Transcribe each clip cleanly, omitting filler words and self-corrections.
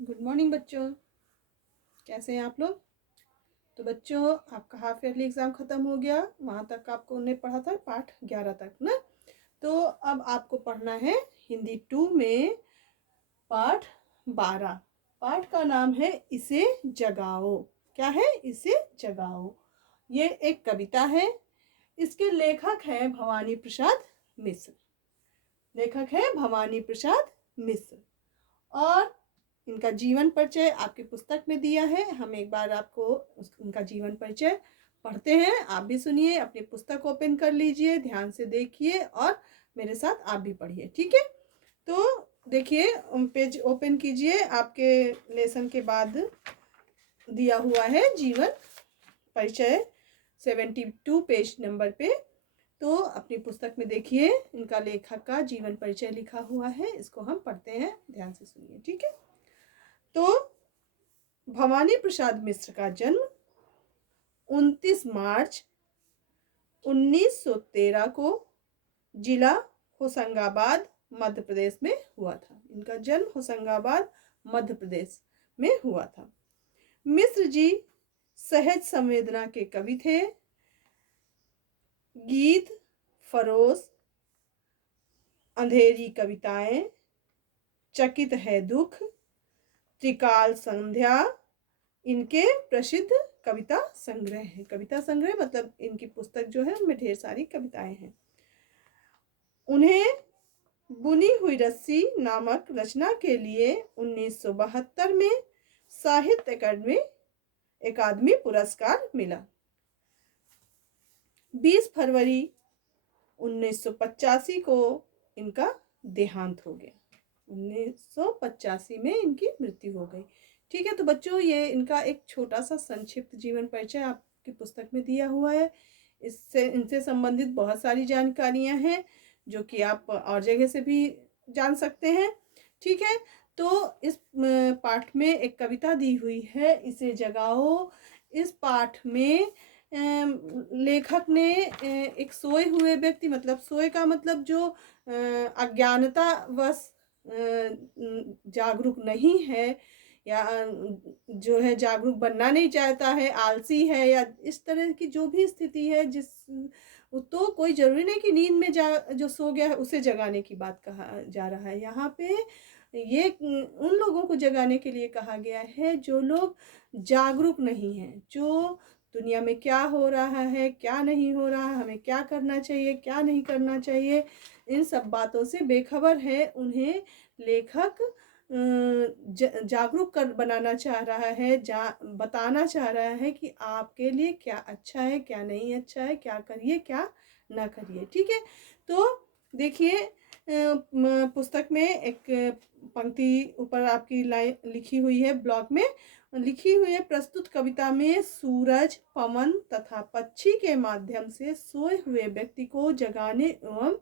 Good morning बच्चों, कैसे हैं आप लोग। तो बच्चों, आपका हाफ ईयरली एग्ज़ाम ख़त्म हो गया। वहाँ तक आपको ने पढ़ा था पाठ 11 तक ना। तो अब आपको पढ़ना है हिंदी 2 में पाठ 12। पाठ का नाम है इसे जगाओ। क्या है? इसे जगाओ। ये एक कविता है। इसके लेखक हैं भवानी प्रसाद मिश्र। लेखक है भवानी प्रसाद मिश्र। और इनका जीवन परिचय आपकी पुस्तक में दिया है। हम एक बार आपको उनका जीवन परिचय पढ़ते हैं। आप भी सुनिए, अपनी पुस्तक ओपन कर लीजिए, ध्यान से देखिए और मेरे साथ आप भी पढ़िए, ठीक है। तो देखिए, पेज ओपन कीजिए। आपके लेसन के बाद दिया हुआ है जीवन परिचय 72 पेज नंबर पे। तो अपनी पुस्तक में देखिए, इनका लेखक का जीवन परिचय लिखा हुआ है। इसको हम पढ़ते हैं, ध्यान से सुनिए, ठीक है। तो भवानी प्रसाद मिश्र का जन्म 29 मार्च 1913 को जिला होशंगाबाद मध्य प्रदेश में हुआ था। इनका जन्म होशंगाबाद मध्य प्रदेश में हुआ था। मिश्र जी सहज संवेदना के कवि थे। गीत, फरोश, अंधेरी कविताएं, चकित है दुख, त्रिकाल संध्या इनके प्रसिद्ध कविता संग्रह है। कविता संग्रह मतलब इनकी पुस्तक जो है उनमें ढेर सारी कविताएं हैं। उन्हें बुनी हुई रस्सी नामक रचना के लिए 1972 में साहित्य अकादमी पुरस्कार मिला। 20 फरवरी 1985 को इनका देहांत हो गया। 1985 में इनकी मृत्यु हो गई, ठीक है। तो बच्चों, ये इनका एक छोटा सा संक्षिप्त जीवन परिचय आपकी पुस्तक में दिया हुआ है। इससे इनसे संबंधित बहुत सारी जानकारियां हैं जो कि आप और जगह से भी जान सकते हैं, ठीक है। तो इस पाठ में एक कविता दी हुई है, इसे जगाओ। इस पाठ में लेखक ने एक सोए हुए व्यक्ति, मतलब सोए का मतलब जो अज्ञानता वश जागरूक नहीं है या जो है जागरूक बनना नहीं चाहता है, आलसी है या इस तरह की जो भी स्थिति है, तो कोई जरूरी नहीं कि नींद में जो सो गया है उसे जगाने की बात कहा जा रहा है। यहाँ पे ये उन लोगों को जगाने के लिए कहा गया है जो लोग जागरूक नहीं हैं, जो दुनिया में क्या हो रहा है, क्या नहीं हो रहा है, हमें क्या करना चाहिए, क्या नहीं करना चाहिए, इन सब बातों से बेखबर है। उन्हें लेखक जागरूक कर बनाना चाह रहा है, बताना चाह रहा है कि आपके लिए क्या अच्छा है, क्या नहीं अच्छा है, क्या करिए, क्या ना करिए, ठीक है। तो देखिए, पुस्तक में एक पंक्ति ऊपर आपकी लाइन लिखी हुई है, ब्लॉक में लिखी हुई है। प्रस्तुत कविता में सूरज, पवन तथा पक्षी के माध्यम से सोए हुए व्यक्ति को जगाने एवं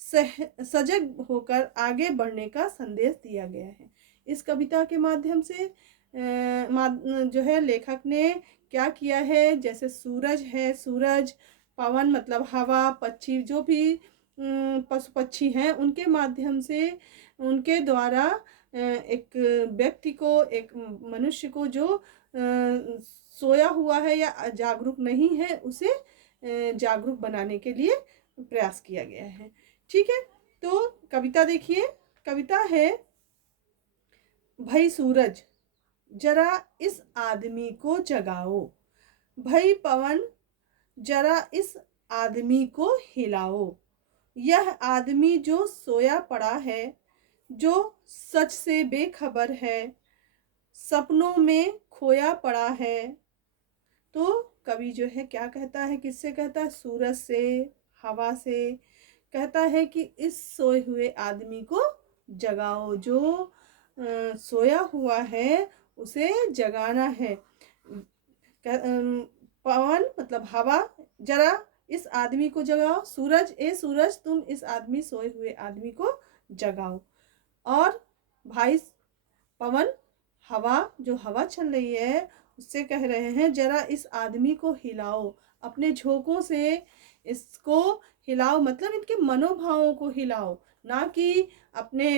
सजग होकर आगे बढ़ने का संदेश दिया गया है। इस कविता के माध्यम से जो है लेखक ने क्या किया है, जैसे सूरज है, सूरज, पवन मतलब हवा, पक्षी जो भी पशु पक्षी हैं उनके माध्यम से, उनके द्वारा एक व्यक्ति को, एक मनुष्य को जो सोया हुआ है या जागरूक नहीं है उसे जागरूक बनाने के लिए प्रयास किया गया है, ठीक है। तो कविता देखिए, कविता है, भाई सूरज जरा इस आदमी को जगाओ, भाई पवन जरा इस आदमी को हिलाओ, यह आदमी जो सोया पड़ा है, जो सच से बेखबर है, सपनों में खोया पड़ा है। तो कवि जो है क्या कहता है, किससे कहता है? सूरज से, हवा से कहता है कि इस सोए हुए आदमी को जगाओ, जो सोया हुआ है उसे जगाना है। पवन मतलब हवा, जरा इस आदमी को जगाओ, सूरज, ए सूरज तुम इस आदमी, सोए हुए आदमी को जगाओ। और भाई पवन, हवा, जो हवा चल रही है उससे कह रहे हैं जरा इस आदमी को हिलाओ, अपने झोंकों से इसको हिलाओ, मतलब इनके मनोभावों को हिलाओ, ना कि अपने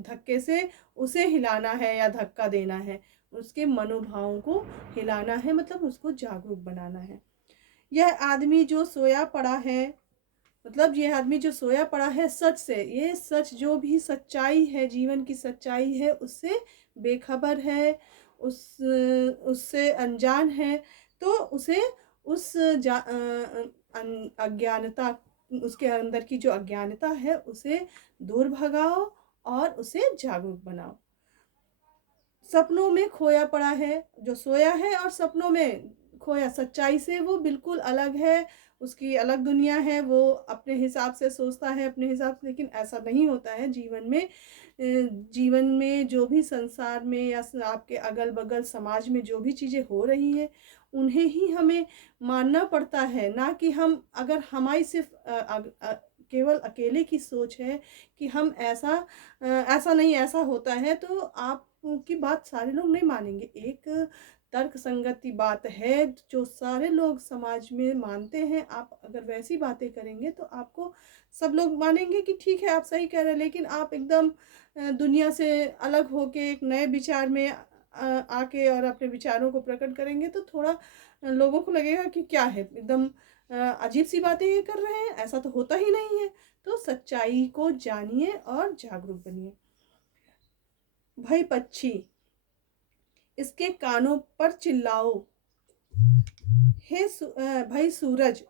धक्के से उसे हिलाना है या धक्का देना है। उसके मनोभावों को हिलाना है, मतलब उसको जागरूक बनाना है। यह आदमी जो सोया पड़ा है, मतलब ये आदमी जो सोया पड़ा है सच से, ये सच जो भी सच्चाई है, जीवन की सच्चाई है, उससे बेखबर है, उससे अनजान है। तो उसे उस अज्ञानता, उसके अंदर की जो अज्ञानता है उसे दूर भगाओ और उसे जागरूक बनाओ। सपनों में खोया पड़ा है, जो सोया है और सपनों में खोया, सच्चाई से वो बिल्कुल अलग है, उसकी अलग दुनिया है, वो अपने हिसाब से सोचता है अपने हिसाब से। लेकिन ऐसा नहीं होता है जीवन में। जीवन में जो भी संसार में या आपके अगल बगल समाज में जो भी चीज़ें हो रही हैं, उन्हें ही हमें मानना पड़ता है, ना कि हम, अगर हमारी सिर्फ केवल अकेले की सोच है कि हम ऐसा नहीं, ऐसा होता है, तो आपकी बात सारे लोग नहीं मानेंगे। एक तर्क संगति बात है जो सारे लोग समाज में मानते हैं। आप अगर वैसी बातें करेंगे तो आपको सब लोग मानेंगे कि ठीक है, आप सही कह रहे हैं। लेकिन आप एकदम दुनिया से अलग होके एक नए विचार में आके और अपने विचारों को प्रकट करेंगे तो थोड़ा लोगों को लगेगा कि क्या है, एकदम अजीब सी बातें ये कर रहे हैं, ऐसा तो होता ही नहीं है। तो सच्चाई को जानिए और जागरूक बनिए। भाई पक्षी, इसके कानों पर चिल्लाओ, भाई सूरज,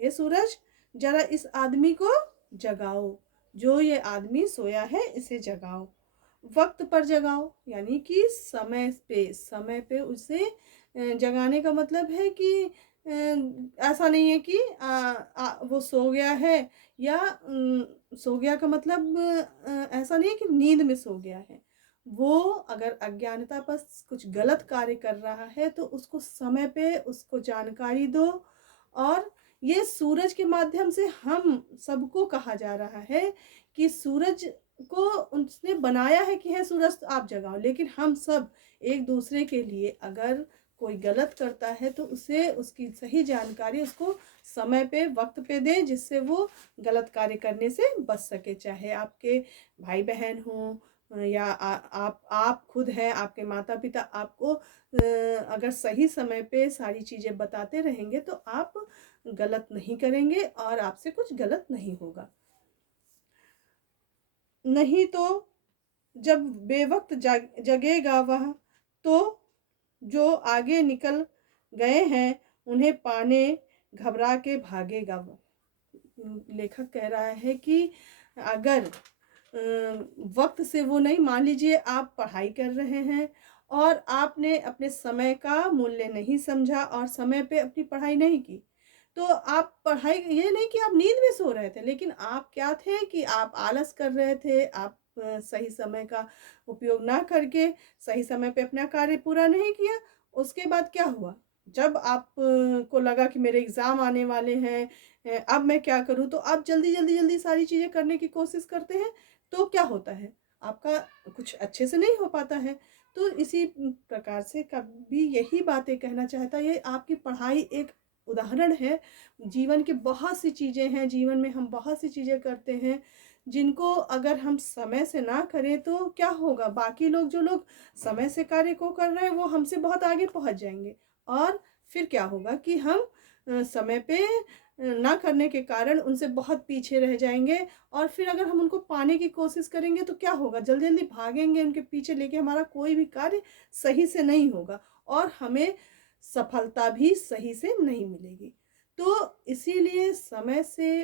हे सूरज, जरा इस आदमी को जगाओ, जो ये आदमी सोया है इसे जगाओ, वक्त पर जगाओ, यानी कि समय पे उसे जगाने का मतलब है कि ऐसा नहीं है कि वो सो गया है, या सो गया का मतलब ऐसा नहीं है कि नींद में सो गया है। वो अगर अज्ञानता पर कुछ गलत कार्य कर रहा है तो उसको समय पे उसको जानकारी दो। और ये सूरज के माध्यम से हम सबको कहा जा रहा है कि सूरज को उसने बनाया है कि है सूरज तो आप जगाओ। लेकिन हम सब एक दूसरे के लिए, अगर कोई गलत करता है तो उसे उसकी सही जानकारी उसको समय पे वक्त पे दें, जिससे वो गलत कार्य करने से बच सके। चाहे आपके भाई बहन हो या आप खुद हैं, आपके माता पिता आपको अगर सही समय पे सारी चीज़ें बताते रहेंगे तो आप गलत नहीं करेंगे और आपसे कुछ गलत नहीं होगा। नहीं तो जब बेवक्त जगेगा वह, तो जो आगे निकल गए हैं उन्हें पाने घबरा के भागेगा वह। लेखक कह रहा है कि अगर वक्त से वो नहीं, मान लीजिए आप पढ़ाई कर रहे हैं और आपने अपने समय का मूल्य नहीं समझा और समय पे अपनी पढ़ाई नहीं की, तो आप पढ़ाई, ये नहीं कि आप नींद में सो रहे थे, लेकिन आप क्या थे कि आप आलस कर रहे थे, आप सही समय का उपयोग ना करके सही समय पे अपना कार्य पूरा नहीं किया। उसके बाद क्या हुआ, जब आप को लगा कि मेरे एग्ज़ाम आने वाले हैं, अब मैं क्या करूँ, तो आप जल्दी सारी चीज़ें करने की कोशिश करते हैं। तो क्या होता है, आपका कुछ अच्छे से नहीं हो पाता है। तो इसी प्रकार से कभी यही बातें कहना चाहता है, ये आपकी पढ़ाई एक उदाहरण है। जीवन की बहुत सी चीज़ें हैं, जीवन में हम बहुत सी चीज़ें करते हैं जिनको अगर हम समय से ना करें तो क्या होगा, बाकी लोग, जो लोग समय से कार्य को कर रहे हैं वो हमसे बहुत आगे पहुंच जाएंगे। और फिर क्या होगा कि हम समय पे ना करने के कारण उनसे बहुत पीछे रह जाएंगे। और फिर अगर हम उनको पाने की कोशिश करेंगे तो क्या होगा, जल्दी जल्दी भागेंगे उनके पीछे, लेके हमारा कोई भी कार्य सही से नहीं होगा और हमें सफलता भी सही से नहीं मिलेगी। तो इसीलिए समय से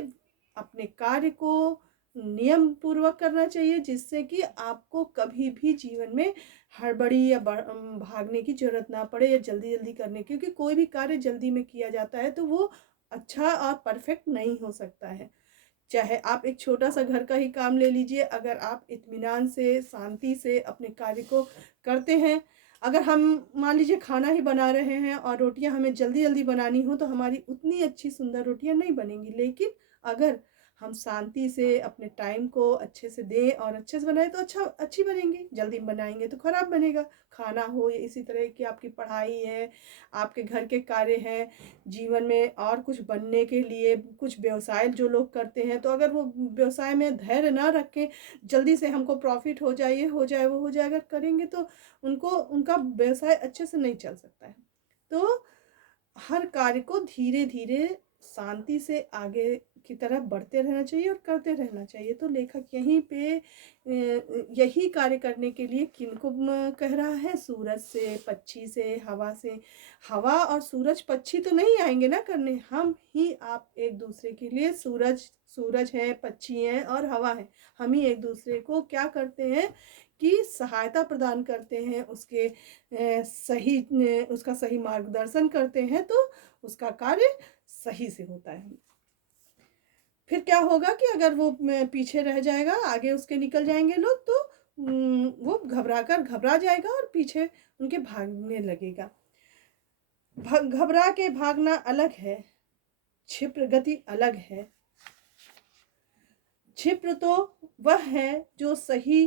अपने कार्य को नियम पूर्वक करना चाहिए, जिससे कि आपको कभी भी जीवन में हड़बड़ी या भागने की जरूरत ना पड़े या जल्दी जल्दी करने, क्योंकि कोई भी कार्य जल्दी में किया जाता है तो वो अच्छा और परफेक्ट नहीं हो सकता है। चाहे आप एक छोटा सा घर का ही काम ले लीजिए, अगर आप इत्मीनान से, शांति से अपने कार्य को करते हैं, अगर हम मान लीजिए खाना ही बना रहे हैं और रोटियां हमें जल्दी जल्दी बनानी हो तो हमारी उतनी अच्छी सुंदर रोटियां नहीं बनेंगी। लेकिन अगर हम शांति से अपने टाइम को अच्छे से दें और अच्छे से बनाएं तो अच्छी बनेंगी। जल्दी बनाएंगे तो ख़राब बनेगा। खाना हो या इसी तरह की आपकी पढ़ाई है, आपके घर के कार्य हैं, जीवन में और कुछ बनने के लिए कुछ व्यवसाय जो लोग करते हैं, तो अगर वो व्यवसाय में धैर्य ना रखें, जल्दी से हमको प्रॉफिट हो जाए, ये हो जाए, वो हो जाए, अगर करेंगे तो उनको उनका व्यवसाय अच्छे से नहीं चल सकता है। तो हर कार्य को धीरे धीरे शांति से आगे की तरफ बढ़ते रहना चाहिए और करते रहना चाहिए। तो लेखक यहीं पे यही कार्य करने के लिए किनको कह रहा है? सूरज से, पक्षी से, हवा से। हवा और सूरज पक्षी तो नहीं आएंगे ना करने, हम ही आप एक दूसरे के लिए सूरज है, पक्षी हैं और हवा है। हम ही एक दूसरे को क्या करते हैं कि सहायता प्रदान करते हैं, उसका सही मार्गदर्शन करते हैं, तो उसका कार्य सही से होता है। फिर क्या होगा कि अगर वो पीछे रह जाएगा, आगे उसके निकल जाएंगे लोग, तो वो घबरा जाएगा और पीछे उनके भागने लगेगा। घबरा के भागना अलग है, क्षिप्र गति अलग है। क्षिप्र तो वह है जो सही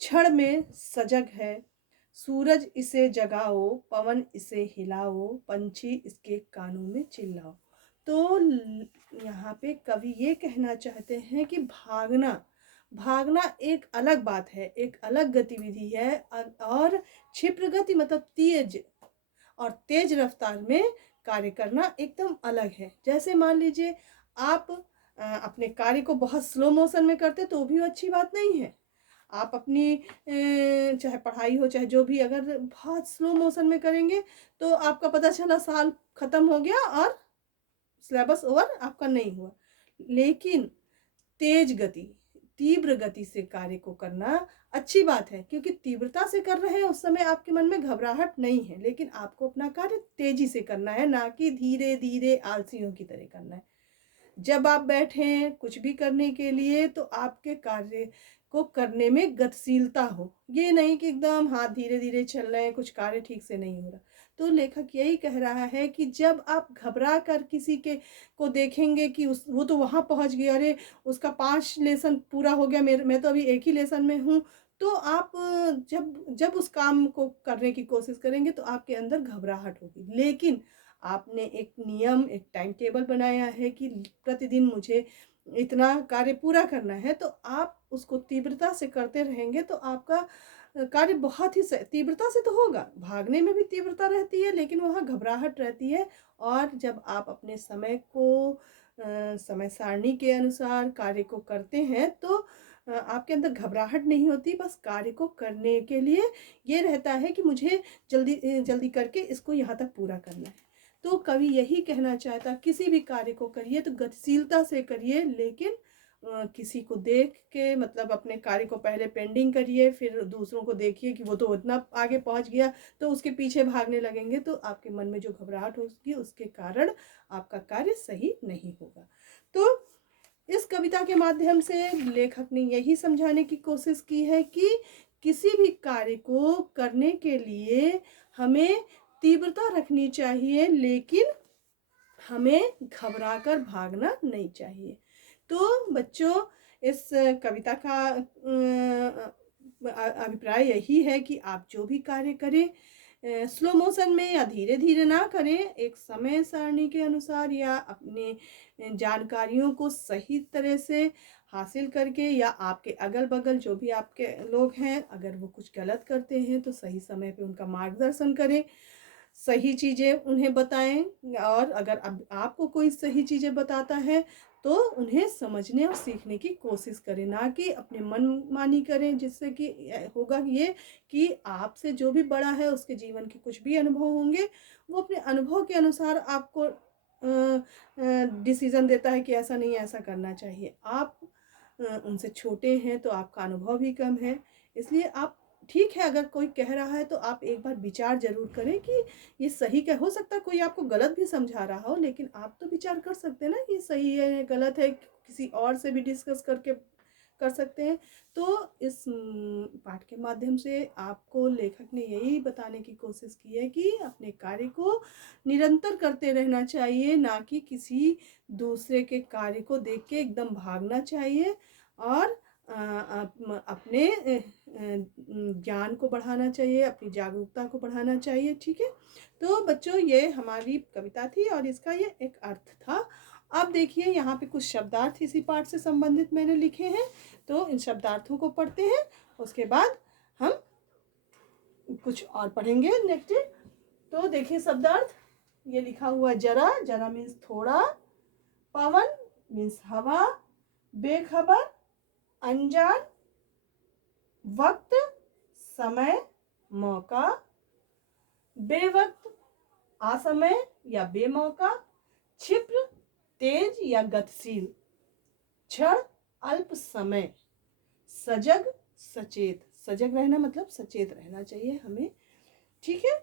क्षण में सजग है। सूरज इसे जगाओ, पवन इसे हिलाओ, पंछी इसके कानों में चिल्लाओ। तो यहाँ पे कवि ये कहना चाहते हैं कि भागना एक अलग बात है, एक अलग गतिविधि है, और क्षिप्र गति मतलब तेज और तेज रफ्तार में कार्य करना एकदम अलग है। जैसे मान लीजिए आप अपने कार्य को बहुत स्लो मोशन में करते तो भी अच्छी बात नहीं है। आप अपनी चाहे पढ़ाई हो चाहे जो भी, अगर बहुत स्लो मोशन में करेंगे तो आपका पता चला साल खत्म हो गया और सिलेबस ओवर आपका नहीं हुआ। लेकिन तेज गति, तीव्र गति से कार्य को करना अच्छी बात है, क्योंकि तीव्रता से कर रहे हैं उस समय आपके मन में घबराहट नहीं है, लेकिन आपको अपना कार्य तेजी से करना है, ना कि धीरे धीरे आलसियों की तरह करना है। जब आप बैठे कुछ भी करने के लिए तो आपके कार्य को करने में गतिशीलता हो, ये नहीं कि एकदम हाथ धीरे धीरे चल रहे हैं, कुछ कार्य ठीक से नहीं हो रहा। तो लेखक यही कह रहा है कि जब आप घबरा कर किसी के को देखेंगे कि वो तो वहाँ पहुँच गया, अरे उसका 5 लेसन पूरा हो गया, मैं तो अभी एक ही लेसन में हूँ, तो आप जब उस काम को करने की कोशिश करेंगे तो आपके अंदर घबराहट होगी। लेकिन आपने एक नियम, एक टाइम टेबल बनाया है कि प्रतिदिन मुझे इतना कार्य पूरा करना है, तो आप उसको तीव्रता से करते रहेंगे तो आपका कार्य बहुत ही तीव्रता से तो होगा। भागने में भी तीव्रता रहती है, लेकिन वहाँ घबराहट रहती है। और जब आप अपने समय को समय सारणी के अनुसार कार्य को करते हैं तो आपके अंदर घबराहट नहीं होती, बस कार्य को करने के लिए ये रहता है कि मुझे जल्दी जल्दी करके इसको यहाँ तक पूरा करना है। तो कवि यही कहना चाहता, किसी भी कार्य को करिए तो गतिशीलता से करिए, लेकिन किसी को देख के मतलब अपने कार्य को पहले पेंडिंग करिए, फिर दूसरों को देखिए कि वो तो इतना आगे पहुंच गया तो उसके पीछे भागने लगेंगे, तो आपके मन में जो घबराहट होगी उसके कारण आपका कार्य सही नहीं होगा। तो इस कविता के माध्यम से लेखक ने यही समझाने की कोशिश की है कि किसी भी कार्य को करने के लिए हमें तीव्रता रखनी चाहिए, लेकिन हमें घबराकर भागना नहीं चाहिए। तो बच्चों, इस कविता का अभिप्राय यही है कि आप जो भी कार्य करें स्लो मोशन में या धीरे धीरे ना करें, एक समय सारणी के अनुसार या अपने जानकारियों को सही तरह से हासिल करके, या आपके अगल बगल जो भी आपके लोग हैं अगर वो कुछ गलत करते हैं तो सही समय पे उनका मार्गदर्शन करें, सही चीज़ें उन्हें बताएं। और अगर अब आपको कोई सही चीज़ें बताता है तो उन्हें समझने और सीखने की कोशिश करें, ना कि अपने मनमानी करें, जिससे कि होगा ये कि आपसे जो भी बड़ा है उसके जीवन के कुछ भी अनुभव होंगे, वो अपने अनुभव के अनुसार आपको डिसीज़न देता है कि ऐसा नहीं ऐसा करना चाहिए। आप उनसे छोटे हैं तो आपका अनुभव भी कम है, इसलिए आप ठीक है अगर कोई कह रहा है तो आप एक बार विचार जरूर करें कि ये सही क्या हो सकता है। कोई आपको गलत भी समझा रहा हो, लेकिन आप तो विचार कर सकते हैं ना ये सही है गलत है, किसी और से भी डिस्कस करके कर सकते हैं। तो इस पाठ के माध्यम से आपको लेखक ने यही बताने की कोशिश की है कि अपने कार्य को निरंतर करते रहना चाहिए, ना कि किसी दूसरे के कार्य को देख के एकदम भागना चाहिए, और अपने ज्ञान को बढ़ाना चाहिए, अपनी जागरूकता को बढ़ाना चाहिए। ठीक है, तो बच्चों ये हमारी कविता थी और इसका ये एक अर्थ था। अब देखिए यहाँ पे कुछ शब्दार्थ इसी पाठ से संबंधित मैंने लिखे हैं, तो इन शब्दार्थों को पढ़ते हैं, उसके बाद हम कुछ और पढ़ेंगे नेक्स्ट। तो देखिए शब्दार्थ ये लिखा हुआ, जरा, जरा मीन्स थोड़ा, पवन मीन्स हवा, बेखबर अनजान, वक्त समय मौका, बेवक्त असमय या बेमौका, क्षिप्र तेज या गतिशील, क्षण अल्प समय, सजग सचेत। सजग रहना मतलब सचेत रहना चाहिए हमें। ठीक है,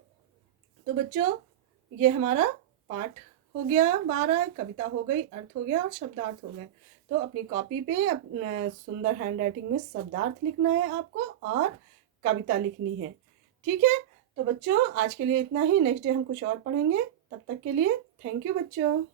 तो बच्चों ये हमारा पाठ हो गया 12, कविता हो गई, अर्थ हो गया और शब्दार्थ हो गए। तो अपनी कॉपी पे सुंदर हैंडराइटिंग में शब्दार्थ लिखना है आपको और कविता लिखनी है। ठीक है, तो बच्चों आज के लिए इतना ही, नेक्स्ट डे हम कुछ और पढ़ेंगे। तब तक के लिए थैंक यू बच्चों।